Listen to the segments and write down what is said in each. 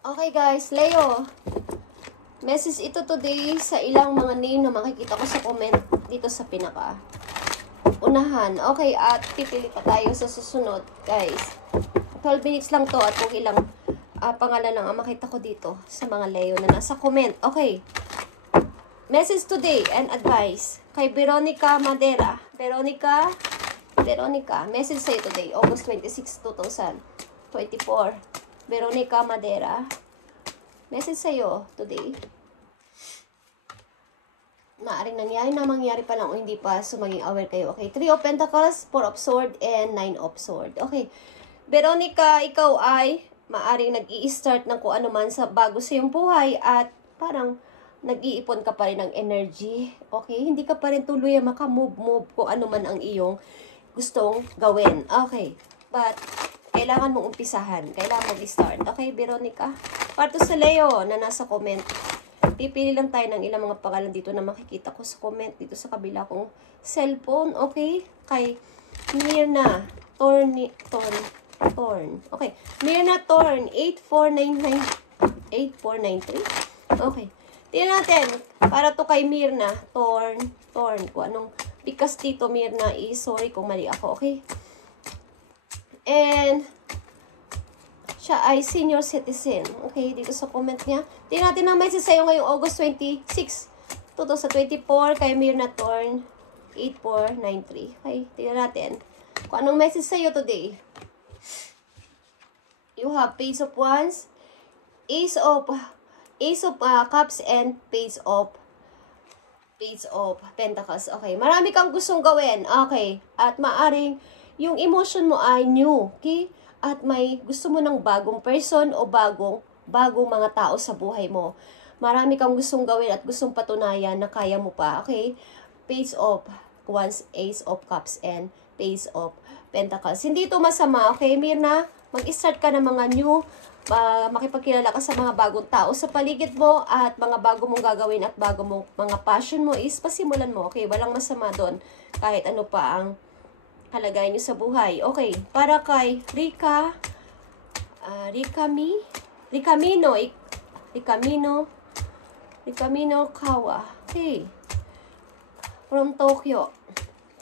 Okay guys, Leo. Message ito today sa ilang mga name na makikita ko sa comment dito sa pinaka unahan. Okay, at pipili pa tayo sa susunod, guys. 12 minutes lang to at kung ilang pangalan lang ang makita ko dito sa mga Leo na nasa comment. Okay. Message today and advice kay Veronica Madera. Veronica, message sa'yo today, August 26, 2024. Veronica Madera. Message sa'yo today. Maaring nangyari na mangyari pa lang o hindi pa, so maging aware kayo. Okay, 3 of Pentacles, 4 of Sword, and 9 of Sword. Okay, Veronica, ikaw ay maaring nag-i-start ng kung ano man sa bago sa iyong buhay at parang nag-iipon ka pa rin ng energy. Okay, hindi ka pa rin tuloy makamove kung ano man ang iyong gustong gawin. Okay, but kailangan mong umpisahan. Kailangan mag-start. Okay, Veronica? Para sa Leo na nasa comment. Pipili lang tayo ng ilang mga pangalan dito na makikita ko sa comment dito sa kabila kong cellphone. Okay? Kay Mirna Torn. Okay. Mirna Torn. 8493. Okay. Tingnan natin. Para to kay Mirna Torn. Kung anong because dito Mirna is sorry kung mali ako. Okay? And siya ay senior citizen. Okay, dito sa comment niya. Tingnan natin ang message sa'yo ngayong August 26, 2024 kay Mirna Torn 8493. Okay, tingnan natin kung anong message sa'yo today. You have Page of Wands, Ace of Cups, and Page of Pentacles. Okay, marami kang gustong gawin. Okay, at maaring yung emotion mo ay new, okay? At may gusto mo ng bagong person o bagong mga tao sa buhay mo. Marami kang gustong gawin at gustong patunayan na kaya mo pa, okay? Page of Wands, Ace of Cups, and Page of Pentacles. Hindi ito masama, okay, Mirna? Mag-start ka ng mga new, makipagkilala ka sa mga bagong tao sa paligid mo at mga bago mong gagawin at bago mong mga passion mo is pasimulan mo, okay? Walang masama doon kahit ano pa ang halagayin nyo sa buhay. Okay, para kay Ricamino Kawa. Okay. From Tokyo.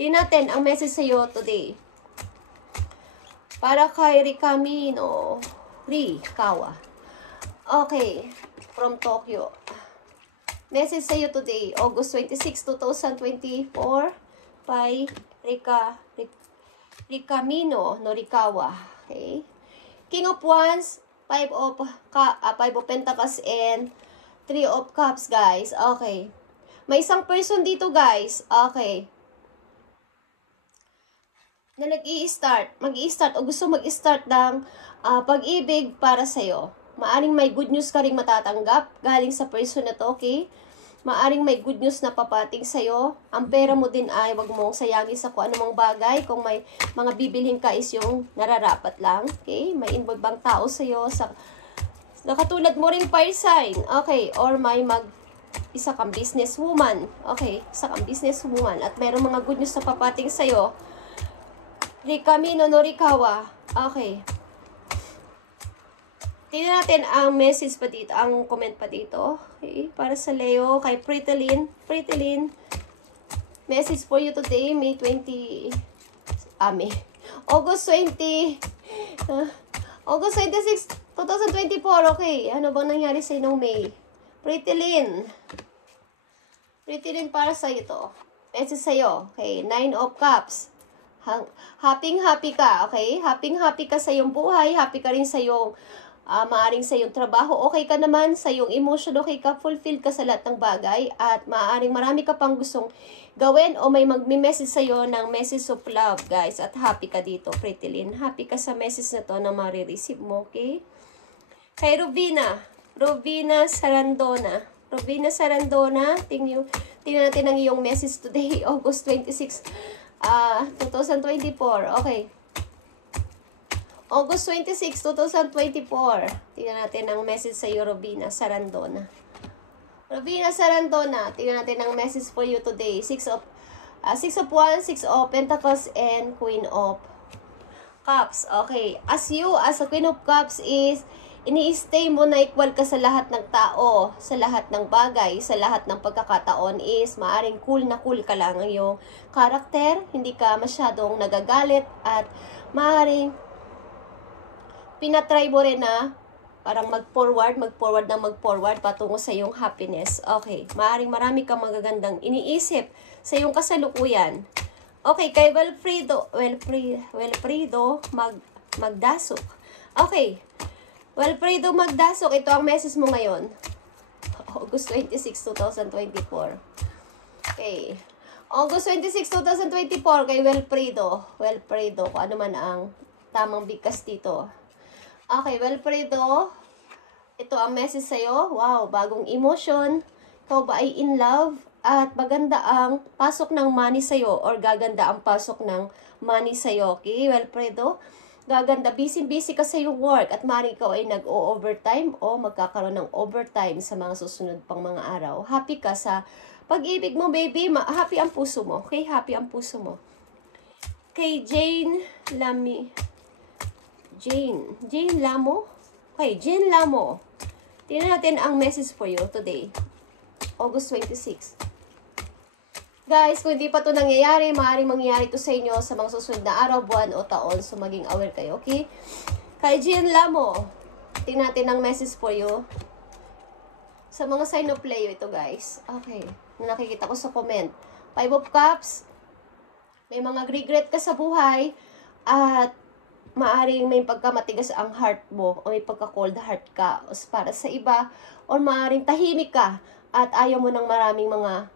Tingnan natin ang message sa'yo today. Para kay Ricamino Kawa. Okay. From Tokyo. Message sa'yo today, August 26, 2024. By Ricamino Norikawa. Okay. King of Wands, 5 of Pentacles, and 3 of Cups, guys. Okay. May isang person dito, guys. Okay. Na mag-i-start o gusto mag-i-start ng pag-ibig para sa'yo. Maaring may good news ka rin matatanggap galing sa person na to, okay? Maaring may good news na papating sa'yo. Ang pera mo din ay wag mong sayangin sa kung anumang bagay. Kung may mga bibilhin ka is yung nararapat lang. Okay? May involve bang tao sa'yo. Nakatulad mo ring fire sign. Okay? Or may isa kang businesswoman. Okay? Isa kang businesswoman. At mayroong mga good news na papating sa'yo. Ricamino Norikawa. Okay. Tingnan natin ang message pa dito, ang comment pa dito. Okay, para sa Leo, kay Pretty Lynn. Message for you today, May 20, August 26, 2024. Okay, ano bang nangyari sa inong May? Pretty Lynn, para sa ito. Message sa'yo, okay, 9 of Cups. Happy ka, okay? Happy ka sa iyong buhay, happy ka rin sa iyong maaring sa iyong trabaho, okay ka naman, sa iyong emotion, okay ka, fulfilled ka sa lahat ng bagay, at maaring marami ka pang gustong gawin o may mag-message sa iyo ng message of love, guys, at happy ka dito, Pretty Lynn. Happy ka sa message na to na marireceive mo, okay? Kay Rovina Sarandona. Tingnan natin ang iyong message today, August 26, 2024, okay. August 26, 2024. Tingnan natin ang message sa iyo, Rovina Sarandona. Tingnan natin ang message for you today. 6 of Wands, 6 of Pentacles, and Queen of Cups. Okay. As a Queen of Cups is ini-stay mo na equal ka sa lahat ng tao, sa lahat ng bagay, sa lahat ng pagkakataon is maaring cool na cool ka lang ang iyong karakter, hindi ka masyadong nagagalit at maaring pinatry mo rin na parang mag-forward patungo sa iyong happiness. Okay, maaring marami kang magagandang iniisip sa iyong kasalukuyan. Okay, kay Wilfredo Magdasok. Okay, Wilfredo Magdasok, ito ang message mo ngayon. August 26, 2024. Okay. August 26, 2024 kay Wilfredo. Wilfredo, kung ano man ang tamang bigkas dito. Okay, Wilfredo, ito ang message sa'yo. Wow, bagong emotion. Ikaw ba ay in love? At maganda ang pasok ng money sa'yo or gaganda ang pasok ng money sa'yo. Okay, Wilfredo? Gaganda, busy ka sa iyong work at maaaring ikaw ay nag-o-overtime o magkakaroon ng overtime sa mga susunod pang mga araw. Happy ka sa pag-ibig mo, baby. Happy ang puso mo. Okay? Happy ang puso mo. Kay Jane Lamo? Okay, Jane Lamo. Tingnan natin ang message for you today. August 26. Guys, kung hindi pa ito nangyayari, maaaring mangyayari ito sa inyo sa mga susunod na araw, buwan o taon. So, maging aware kayo, okay? Kay Gian Lamo, tingnan natin ang message for you. Sa mga sign of Leo ito, guys. Okay. Na nakikita ko sa comment. 5 of Cups. May mga regret ka sa buhay. At maaaring may pagkamatigas ang heart mo. O may pagka-cold heart ka. O para sa iba. O maaaring tahimik ka. At ayaw mo ng maraming mga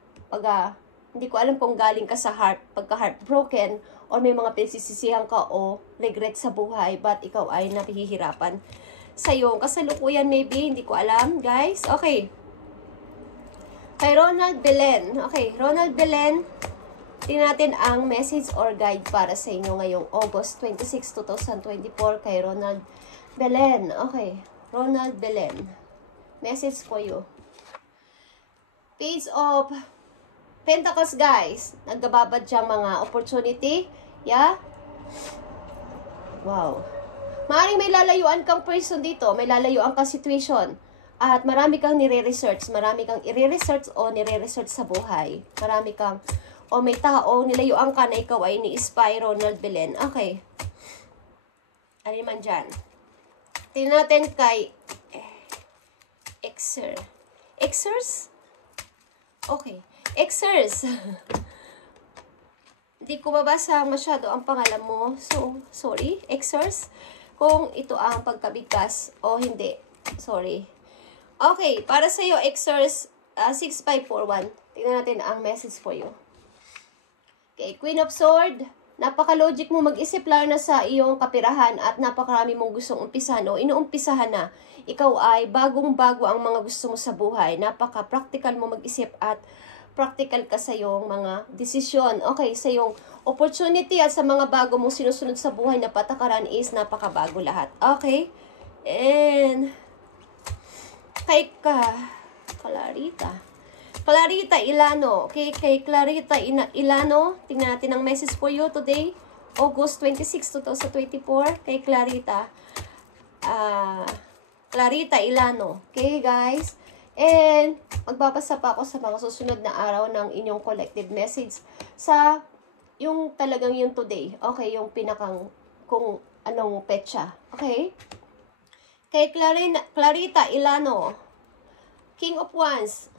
hindi ko alam kung galing ka sa pagka-heartbroken, or may mga pinsisisihan ka o regret sa buhay, but ikaw ay napihihirapan sa iyong kasalukuyan, maybe, hindi ko alam, guys. Okay. Kay Ronald Belen. Okay, Ronald Belen, tingnan natin ang message or guide para sa inyo ngayong August 26, 2024, kay Ronald Belen. Okay, Ronald Belen. Message for you. Page of Pentacles, guys. Nagbababad siyang mga opportunity. Yeah? Wow. Maaaring may lalayuan kang person dito. May lalayuan kang situation. At marami kang nire-research. Marami kang i-research o nire-research sa buhay. Marami kang, o may tao, nilayuan ka na ikaw ay ni-spy, Ronald Belen. Okay. Ano naman dyan? Tingnan natin kay Exers? Okay. Exers. Hindi ko mabasa masyado ang pangalan mo. So, sorry. Exers. Kung ito ang pagkabigkas o hindi. Sorry. Okay. Para sa iyo, Exers 6541. Tingnan natin ang message for you. Okay. Queen of Sword. Napaka-logic mo mag-isip lalo na sa iyong kapirahan at napakarami mong gustong umpisahan o inuumpisahan na. Ikaw ay bagong-bago ang mga gusto mo sa buhay. Napaka-practical mo mag-isip at practical ka sa iyong mga desisyon. Okay, sa iyong opportunity at sa mga bago mong sinusunod sa buhay na patakaran is napakabago lahat. Okay? And kay Clarita Ilano. Okay, kay Clarita Ilano, tingnan natin ang message for you today. August 26, 2024. Kay Clarita Ilano. Okay, guys? And magbabasa pa ako sa mga susunod na araw ng inyong collective message sa yung talagang yung today. Okay, yung pinakang kung anong petsa. Okay? Kay Clarita Ilano, King of Wands,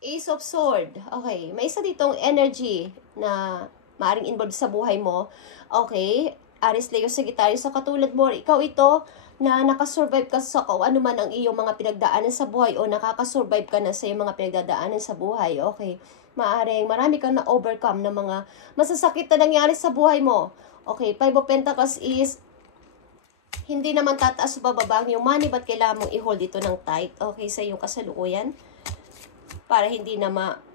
Ace of Sword. Okay, may isa ditong energy na maaring involved sa buhay mo. Okay, Aries, Leo, Sagittarius, sa katulad mo, ikaw ito na nakasurvive ka sa kung ano man ang iyong mga pinagdaanan sa buhay o nakakasurvive ka na sa iyong mga pinagdadaanan sa buhay. Okay, maaring marami kang na-overcome ng mga masasakit na nangyari sa buhay mo. Okay, 5 of Pentacles is hindi naman tataas o bababa yung money, but kailangan mong i-hold ito ng tight. Okay, sa iyong kasalukuyan. Para hindi na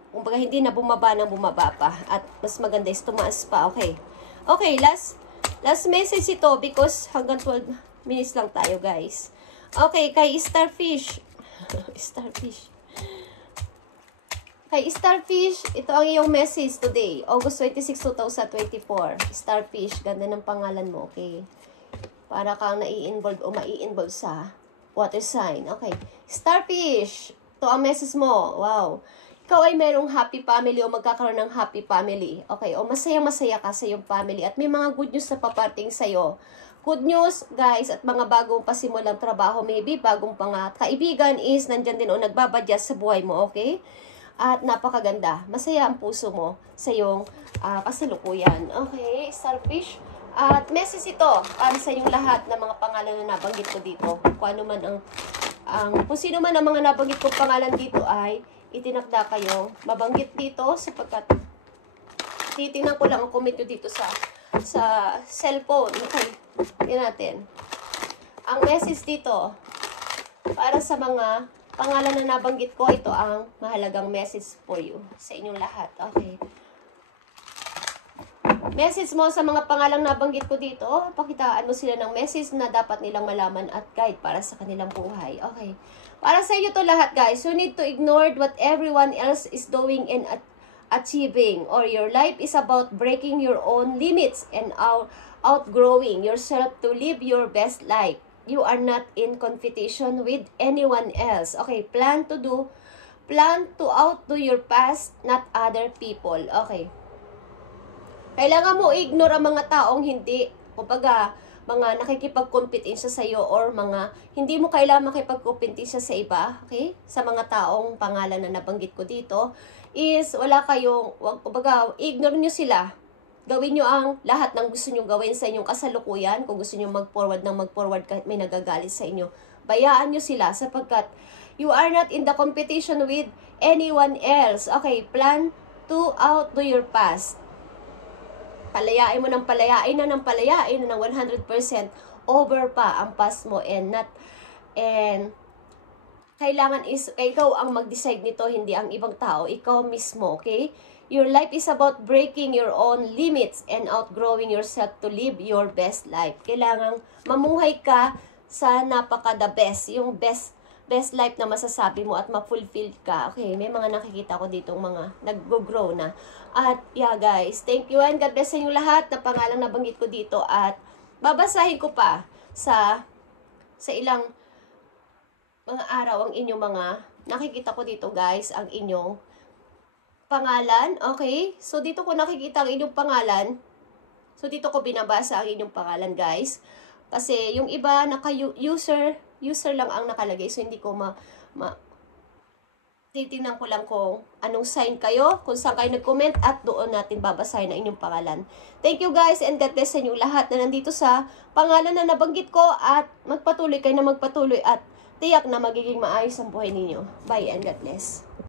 kumbaga hindi na bumaba ng bumaba pa. At mas maganda is tumaas pa. Okay. Okay, last message ito because hanggang 12 minutes lang tayo, guys. Okay, kay Starfish. Kay Starfish, ito ang iyong message today. August 26, 2024. Starfish, ganda ng pangalan mo, okay? Para kang nai-involve o mai-involve sa water sign. Okay. Starfish. Ito ang message mo. Wow. Ikaw ay merong happy family o magkakaroon ng happy family. Okay. O masaya-masaya ka sa iyong family. At may mga good news na paparting sa'yo. Good news, guys, at mga bagong pasimulang trabaho, maybe bagong kaibigan is nandyan din o nagbabadya sa buhay mo, okay? At napakaganda. Masaya ang puso mo sa iyong kasalukuyan. Okay, Starfish. At message ito para sa inyong lahat ng mga pangalan na nabanggit ko dito. Kung ano man kung sino man ang mga nabanggit kong pangalan dito ay itinakda kayo mabanggit dito sapagkat titingnan ko lang ang comment nyo dito sa cellphone. Okay, tingnan natin. Ang message dito para sa mga pangalan na nabanggit ko, ito ang mahalagang message for you sa inyong lahat. Okay. Message mo sa mga pangalang nabanggit ko dito, pakitaan mo sila ng message na dapat nilang malaman at guide para sa kanilang buhay. Okay. Para sa inyo to lahat, guys, you need to ignore what everyone else is doing and achieving, or your life is about breaking your own limits and outgrowing yourself to live your best life. You are not in competition with anyone else. Okay, plan to outdo your past, not other people. Okay. Kailangan mo ignore ang mga taong hindi, kumbaga, mga nakikipagkompetensya sa iyo or mga hindi mo kailangan makipagkompetensya sa iba, okay? Sa mga taong pangalan na nabanggit ko dito is wala kayong, kumbaga, ignore nyo sila. Gawin nyo ang lahat ng gusto nyo gawin sa inyong kasalukuyan. Kung gusto nyo mag-forward kahit may nagagalit sa inyo, bayaan nyo sila sapagkat you are not in the competition with anyone else. Okay, plan to outdo your past. Palayain mo ng palayain na ng 100% over pa ang past mo and kailangan is ikaw ang mag-decide nito, hindi ang ibang tao, ikaw mismo, okay? Your life is about breaking your own limits and outgrowing yourself to live your best life. Kailangan mamuhay ka sa napaka-the best, yung best life na masasabi mo at ma-fulfill ka. Okay, may mga nakikita ko dito mga nag-grow na. At yeah guys, thank you and God bless sa inyo lahat na pangalang nabanggit ko dito at babasahin ko pa sa ilang mga araw ang inyong mga nakikita ko dito guys, ang inyong pangalan. Okay, so dito ko nakikita ang inyong pangalan. So dito ko binabasa ang inyong pangalan guys. Kasi yung iba user lang ang nakalagay. So hindi ko titingnan ko lang kung anong sign kayo, kung saan kayo nag-comment at doon natin babasahin ang inyong pangalan. Thank you guys and God bless sa inyo lahat na nandito sa pangalan na nabanggit ko at magpatuloy kayo na magpatuloy at tiyak na magiging maayos ang buhay ninyo. Bye and God bless.